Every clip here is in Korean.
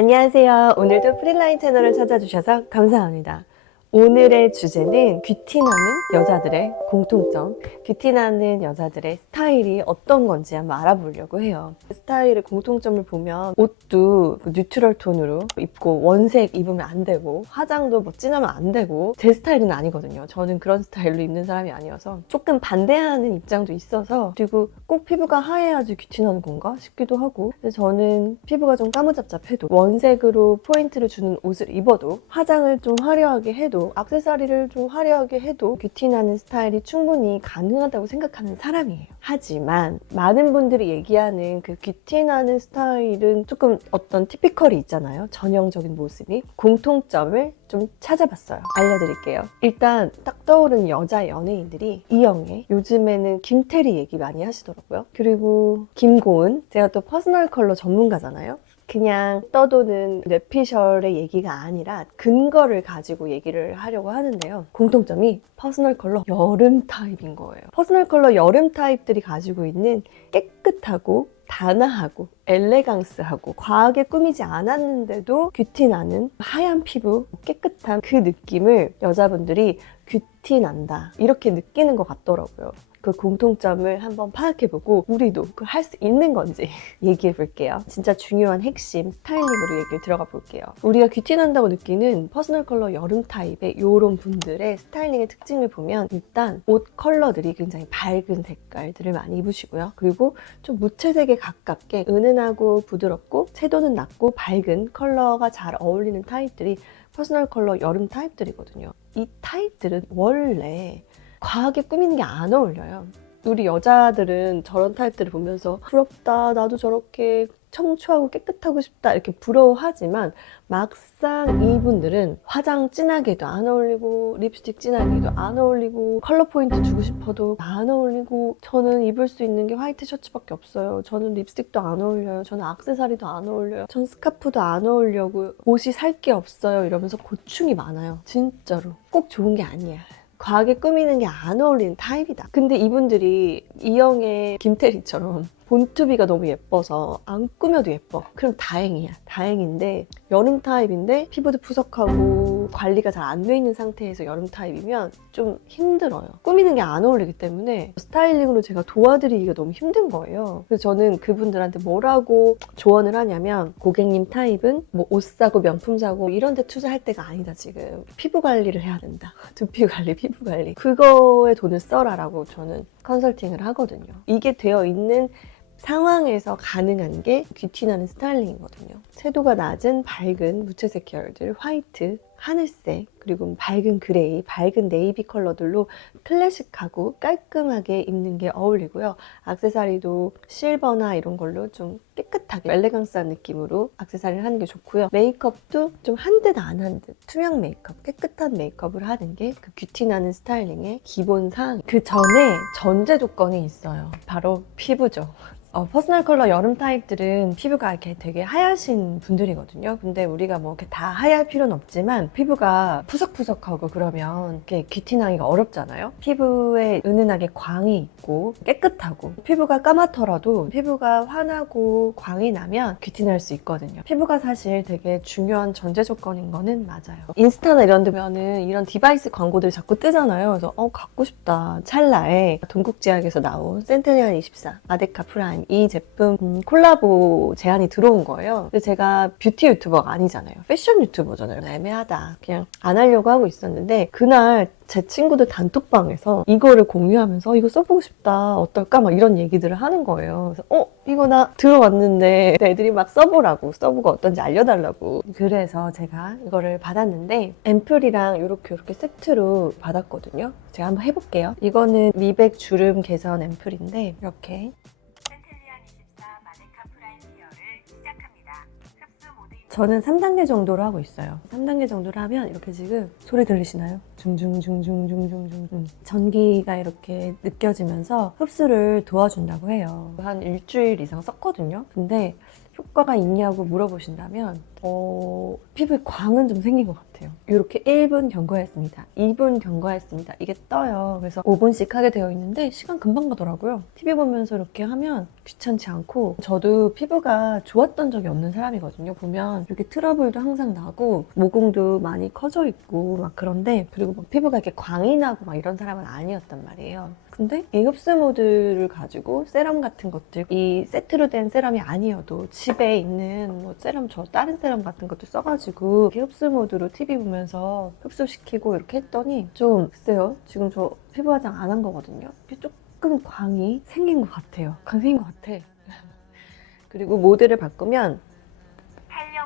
안녕하세요. 오늘도 프릴라인 채널을 찾아주셔서 감사합니다. 오늘의 주제는 귀티나는 여자들의 공통점, 귀티나는 여자들의 스타일이 어떤 건지 한번 알아보려고 해요. 스타일의 공통점을 보면 옷도 뉴트럴 톤으로 입고 원색 입으면 안 되고 화장도 뭐 진하면 안 되고 제 스타일은 아니거든요. 저는 그런 스타일로 입는 사람이 아니어서 조금 반대하는 입장도 있어서, 그리고 꼭 피부가 하얘야지 귀티나는 건가 싶기도 하고, 그래서 저는 피부가 좀 까무잡잡해도 원색으로 포인트를 주는 옷을 입어도 화장을 좀 화려하게 해도 액세서리를 좀 화려하게 해도 귀티나는 스타일이 충분히 가능하다고 생각하는 사람이에요. 하지만 많은 분들이 얘기하는 그 귀티나는 스타일은 조금 어떤 티피컬이 있잖아요. 전형적인 모습이. 공통점을 좀 찾아봤어요. 알려드릴게요. 일단 딱 떠오르는 여자 연예인들이 이영애, 요즘에는 김태리 얘기 많이 하시더라고요. 그리고 김고은, 제가 또 퍼스널 컬러 전문가잖아요. 그냥 떠도는 뇌피셜의 얘기가 아니라 근거를 가지고 얘기를 하려고 하는데요. 공통점이 퍼스널 컬러 여름 타입인 거예요. 퍼스널 컬러 여름 타입들이 가지고 있는 깨끗하고 단아하고 엘레강스하고 과하게 꾸미지 않았는데도 귀티나는 하얀 피부, 깨끗한 그 느낌을 여자분들이 귀티난다 이렇게 느끼는 것 같더라고요. 그 공통점을 한번 파악해보고 우리도 할 수 있는 건지 얘기해볼게요. 진짜 중요한 핵심 스타일링으로 얘기를 들어가 볼게요. 우리가 귀티난다고 느끼는 퍼스널 컬러 여름 타입의 이런 분들의 스타일링의 특징을 보면, 일단 옷 컬러들이 굉장히 밝은 색깔들을 많이 입으시고요. 그리고 좀 무채색에 가깝게 은은하고 부드럽고 채도는 낮고 밝은 컬러가 잘 어울리는 타입들이 퍼스널 컬러 여름 타입들이거든요. 이 타입들은 원래 과하게 꾸미는 게 안 어울려요. 우리 여자들은 저런 타입들을 보면서 부럽다, 나도 저렇게 청초하고 깨끗하고 싶다 이렇게 부러워하지만, 막상 이분들은 화장 진하게도 안 어울리고 립스틱 진하게도 안 어울리고 컬러 포인트 주고 싶어도 안 어울리고, 저는 입을 수 있는 게 화이트 셔츠밖에 없어요, 저는 립스틱도 안 어울려요, 저는 액세서리도 안 어울려요, 전 스카프도 안 어울려고 옷이 살 게 없어요 이러면서 고충이 많아요. 진짜로 꼭 좋은 게 아니야. 과하게 꾸미는 게 안 어울리는 타입이다. 근데 이분들이 이영애, 김태리처럼 본투비가 너무 예뻐서 안 꾸며도 예뻐. 그럼 다행이야. 다행인데 여름 타입인데 피부도 푸석하고 관리가 잘 안 돼 있는 상태에서 여름 타입이면 좀 힘들어요. 꾸미는 게 안 어울리기 때문에 스타일링으로 제가 도와드리기가 너무 힘든 거예요. 그래서 저는 그분들한테 뭐라고 조언을 하냐면, 고객님 타입은 뭐 옷 사고 명품 사고 이런 데 투자할 때가 아니다. 지금 피부 관리를 해야 된다. 두피 관리, 피부 관리. 그거에 돈을 써라라고 저는 컨설팅을 하거든요. 이게 되어 있는 상황에서 가능한 게 귀티나는 스타일링이거든요. 채도가 낮은 밝은 무채색 계열들, 화이트, 하늘색, 그리고 밝은 그레이, 밝은 네이비 컬러들로 클래식하고 깔끔하게 입는 게 어울리고요. 액세서리도 실버나 이런 걸로 좀 깨끗하게 엘레강스한 느낌으로 액세서리를 하는 게 좋고요. 메이크업도 좀 한 듯 안 한 듯 투명 메이크업, 깨끗한 메이크업을 하는 게 그 귀티나는 스타일링의 기본 사항. 그 전에 전제 조건이 있어요. 바로 피부죠. 퍼스널 컬러 여름 타입들은 피부가 이렇게 되게 하얗신 분들이거든요. 근데 우리가 뭐 이렇게 다 하얄 필요는 없지만 피부가 푸석푸석하고 그러면 이렇게 귀티나기가 어렵잖아요. 피부에 은은하게 광이 있고 깨끗하고, 피부가 까맣더라도 피부가 환하고 광이 나면 귀티날 수 있거든요. 피부가 사실 되게 중요한 전제 조건인 거는 맞아요. 인스타나 이런 데 보면은 이런 디바이스 광고들이 자꾸 뜨잖아요. 그래서 갖고 싶다 찰나에 동국제약에서 나온 센테니얼 24 아데카 프라임, 이 제품 콜라보 제안이 들어온 거예요. 근데 제가 뷰티 유튜버가 아니잖아요. 패션 유튜버잖아요. 애매하다. 그냥 안 하려고 하고 있었는데, 그날 제 친구들 단톡방에서 이거를 공유하면서 이거 써보고 싶다, 어떨까? 막 이런 얘기들을 하는 거예요. 그래서 이거 나 들어왔는데 애들이 막 써보라고, 써보고 어떤지 알려달라고. 그래서 제가 이거를 받았는데 앰플이랑 이렇게 세트로 받았거든요. 제가 한번 해볼게요. 이거는 미백 주름 개선 앰플인데 이렇게 저는 3단계 정도로 하고 있어요. 3단계 정도로 하면 이렇게 지금 소리 들리시나요? 중중중중중중중 전기가 이렇게 느껴지면서 흡수를 도와준다고 해요. 한 일주일 이상 썼거든요. 근데 효과가 있냐고 물어보신다면 피부에 광은 좀 생긴 것 같아요. 이렇게 1분 경과했습니다. 2분 경과했습니다. 이게 떠요. 그래서 5분씩 하게 되어 있는데 시간 금방 가더라고요. TV 보면서 이렇게 하면 귀찮지 않고, 저도 피부가 좋았던 적이 없는 사람이거든요. 보면 이렇게 트러블도 항상 나고 모공도 많이 커져 있고 막 그런데, 그리고 막 피부가 이렇게 광이 나고 막 이런 사람은 아니었단 말이에요. 근데 이 흡수 모드를 가지고 세럼 같은 것들, 이 세트로 된 세럼이 아니어도 집에 있는 뭐 세럼, 저 다른 세럼 같은 것도 써가지고 이렇게 흡수 모드로 TV 보면서 흡수시키고 이렇게 했더니 좀, 글쎄요, 지금 저 피부 화장 안 한 거거든요. 조금 광이 생긴 것 같아요. 광 생긴 것 같아. 그리고 모드를 바꾸면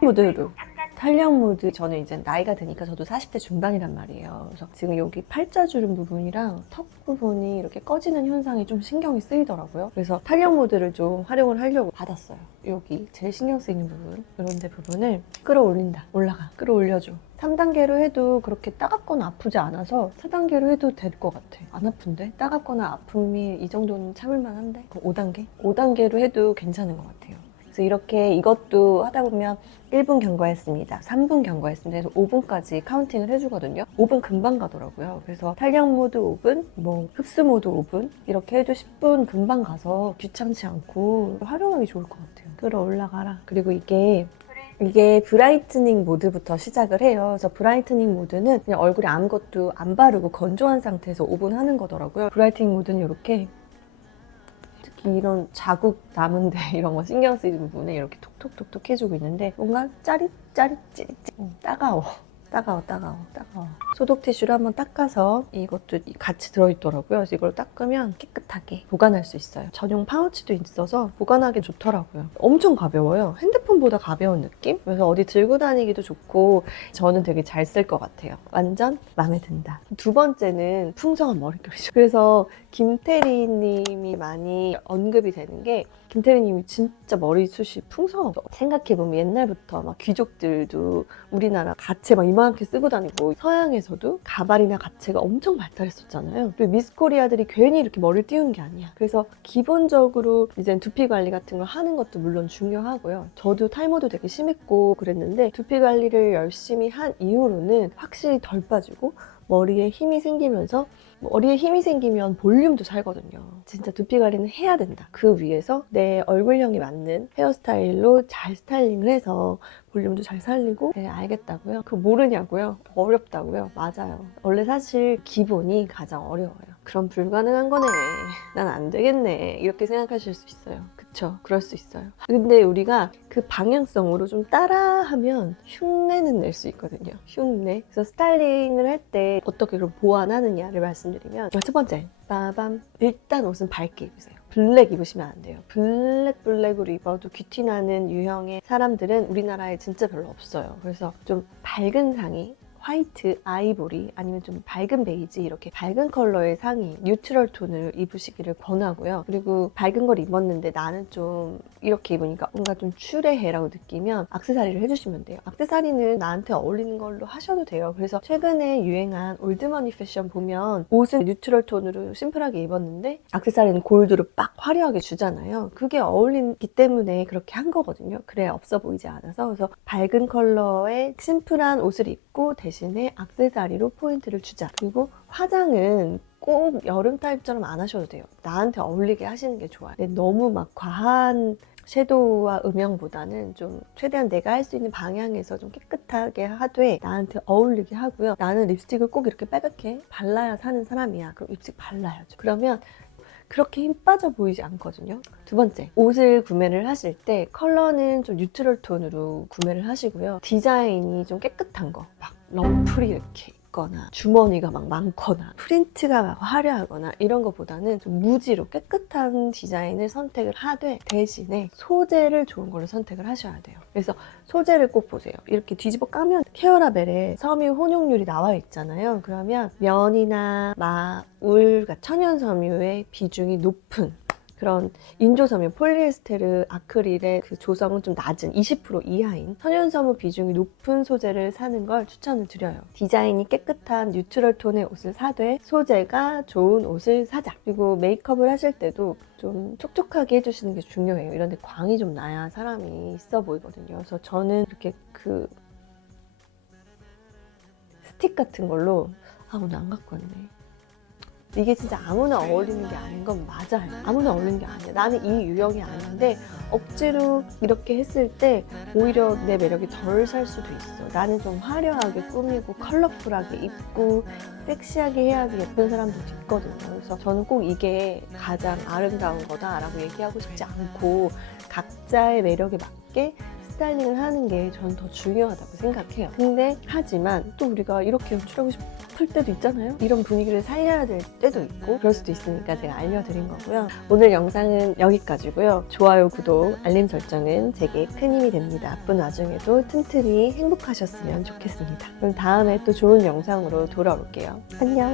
모드로, 탄력 모드. 저는 이제 나이가 드니까 저도 40대 중반이란 말이에요. 그래서 지금 여기 팔자주름 부분이랑 턱 부분이 이렇게 꺼지는 현상이 좀 신경이 쓰이더라고요. 그래서 탄력 모드를 좀 활용을 하려고 받았어요. 여기 제일 신경 쓰이는 부분, 이런 데 부분을 끌어올린다. 올라가. 끌어올려줘. 3단계로 해도 그렇게 따갑거나 아프지 않아서 4단계로 해도 될 것 같아. 안 아픈데? 따갑거나 아픔이 이 정도는 참을만 한데? 5단계? 5단계로 해도 괜찮은 것 같아요. 그래서 이렇게 이것도 하다 보면 1분 경과했습니다. 3분 경과했습니다. 그래서 5분까지 카운팅을 해주거든요. 5분 금방 가더라고요. 그래서 탄력 모드 5분, 뭐 흡수 모드 5분 이렇게 해도 10분 금방 가서 귀찮지 않고 활용하기 좋을 것 같아요. 끌어올라가라. 그리고 이게 브라이트닝 모드부터 시작을 해요. 그래서 브라이트닝 모드는 그냥 얼굴에 아무것도 안 바르고 건조한 상태에서 5분 하는 거더라고요. 브라이트닝 모드는 이렇게, 특히 이런 자국 남은데 이런 거 신경 쓰이는 부분에 이렇게 톡톡톡톡 해주고 있는데 뭔가 짜릿짜릿 찌릿찌릿 따가워. 소독 티슈로 한번 닦아서, 이것도 같이 들어있더라고요. 그래서 이걸 닦으면 깨끗하게 보관할 수 있어요. 전용 파우치도 있어서 보관하기 좋더라고요. 엄청 가벼워요. 핸드폰보다 가벼운 느낌? 그래서 어디 들고 다니기도 좋고 저는 되게 잘 쓸 것 같아요. 완전 마음에 든다. 두 번째는 풍성한 머릿결이죠. 그래서 김태리 님이 많이 언급이 되는 게, 김태리 님이 진짜 머리숱이 풍성하고, 생각해보면 옛날부터 막 귀족들도 우리나라 가채 막 이만하게 쓰고 다니고, 서양에서도 가발이나 가채가 엄청 발달했었잖아요. 그리고 미스 코리아들이 괜히 이렇게 머리를 띄우는 게 아니야. 그래서 기본적으로 이제 두피 관리 같은 걸 하는 것도 물론 중요하고요. 저도 탈모도 되게 심했고 그랬는데 두피 관리를 열심히 한 이후로는 확실히 덜 빠지고 머리에 힘이 생기면서, 머리에 힘이 생기면 볼륨도 살거든요. 진짜 두피 관리는 해야 된다. 그 위에서 내 얼굴형에 맞는 헤어스타일로 잘 스타일링을 해서 볼륨도 잘 살리고. 네, 알겠다고요? 그거 모르냐고요? 어렵다고요? 맞아요. 원래 사실 기본이 가장 어려워요. 그럼 불가능한 거네. 난 안 되겠네. 이렇게 생각하실 수 있어요. 그쵸? 그럴 수 있어요. 근데 우리가 그 방향성으로 좀 따라하면 흉내는 낼 수 있거든요. 흉내. 그래서 스타일링을 할 때 어떻게 그걸 보완하느냐를 말씀드리면, 첫 번째, 빠밤. 일단 옷은 밝게 입으세요. 블랙 입으시면 안 돼요. 블랙으로 입어도 귀티 나는 유형의 사람들은 우리나라에 진짜 별로 없어요. 그래서 좀 밝은 상의, 화이트, 아이보리, 아니면 좀 밝은 베이지, 이렇게 밝은 컬러의 상의, 뉴트럴 톤을 입으시기를 권하고요. 그리고 밝은 걸 입었는데 나는 좀 이렇게 입으니까 뭔가 좀 추레해라고 느끼면 액세서리를 해주시면 돼요. 액세서리는 나한테 어울리는 걸로 하셔도 돼요. 그래서 최근에 유행한 올드머니 패션 보면 옷은 뉴트럴 톤으로 심플하게 입었는데 액세서리는 골드로 빡 화려하게 주잖아요. 그게 어울리기 때문에 그렇게 한 거거든요. 그래야 없어 보이지 않아서. 그래서 밝은 컬러의 심플한 옷을 입고 대신에 액세서리로 포인트를 주자. 그리고 화장은 꼭 여름 타입처럼 안 하셔도 돼요. 나한테 어울리게 하시는 게 좋아요. 근데 너무 막 과한 섀도우와 음영보다는 좀 최대한 내가 할 수 있는 방향에서 좀 깨끗하게 하되 나한테 어울리게 하고요. 나는 립스틱을 꼭 이렇게 빨갛게 발라야 사는 사람이야. 그럼 립스틱 발라야죠. 그러면 그렇게 힘 빠져 보이지 않거든요. 두 번째, 옷을 구매를 하실 때 컬러는 좀 뉴트럴 톤으로 구매를 하시고요. 디자인이 좀 깨끗한 거, 막 럼플이 이렇게 있거나 주머니가 막 많거나 프린트가 막 화려하거나 이런 것보다는 좀 무지로 깨끗한 디자인을 선택을 하되, 대신에 소재를 좋은 걸로 선택을 하셔야 돼요. 그래서 소재를 꼭 보세요. 이렇게 뒤집어 까면 케어라벨에 섬유 혼용률이 나와 있잖아요. 그러면 면이나 울, 천연 섬유의 비중이 높은 그런 인조섬유, 폴리에스테르, 아크릴의 그 조성은 좀 낮은 20% 이하인 천연섬유 비중이 높은 소재를 사는 걸 추천을 드려요. 디자인이 깨끗한 뉴트럴 톤의 옷을 사되 소재가 좋은 옷을 사자. 그리고 메이크업을 하실 때도 좀 촉촉하게 해주시는 게 중요해요. 이런 데 광이 좀 나야 사람이 있어 보이거든요. 그래서 저는 이렇게 그 스틱 같은 걸로 오늘 안 갖고 왔네. 이게 진짜 아무나 어울리는 게 아닌 건 맞아요. 아무나 어울리는 게 아니야. 나는 이 유형이 아닌데 억지로 이렇게 했을 때 오히려 내 매력이 덜 살 수도 있어. 나는 좀 화려하게 꾸미고 컬러풀하게 입고 섹시하게 해야지 예쁜 사람들도 있거든요. 그래서 저는 꼭 이게 가장 아름다운 거다라고 얘기하고 싶지 않고 각자의 매력에 맞게 스타일링을 하는 게 저는 더 중요하다고 생각해요. 근데 하지만 또 우리가 이렇게 연출하고 싶을 때도 있잖아요. 이런 분위기를 살려야 될 때도 있고 그럴 수도 있으니까 제가 알려드린 거고요. 오늘 영상은 여기까지고요. 좋아요, 구독, 알림 설정은 제게 큰 힘이 됩니다. 바쁜 와중에도 튼튼히 행복하셨으면 좋겠습니다. 그럼 다음에 또 좋은 영상으로 돌아올게요. 안녕.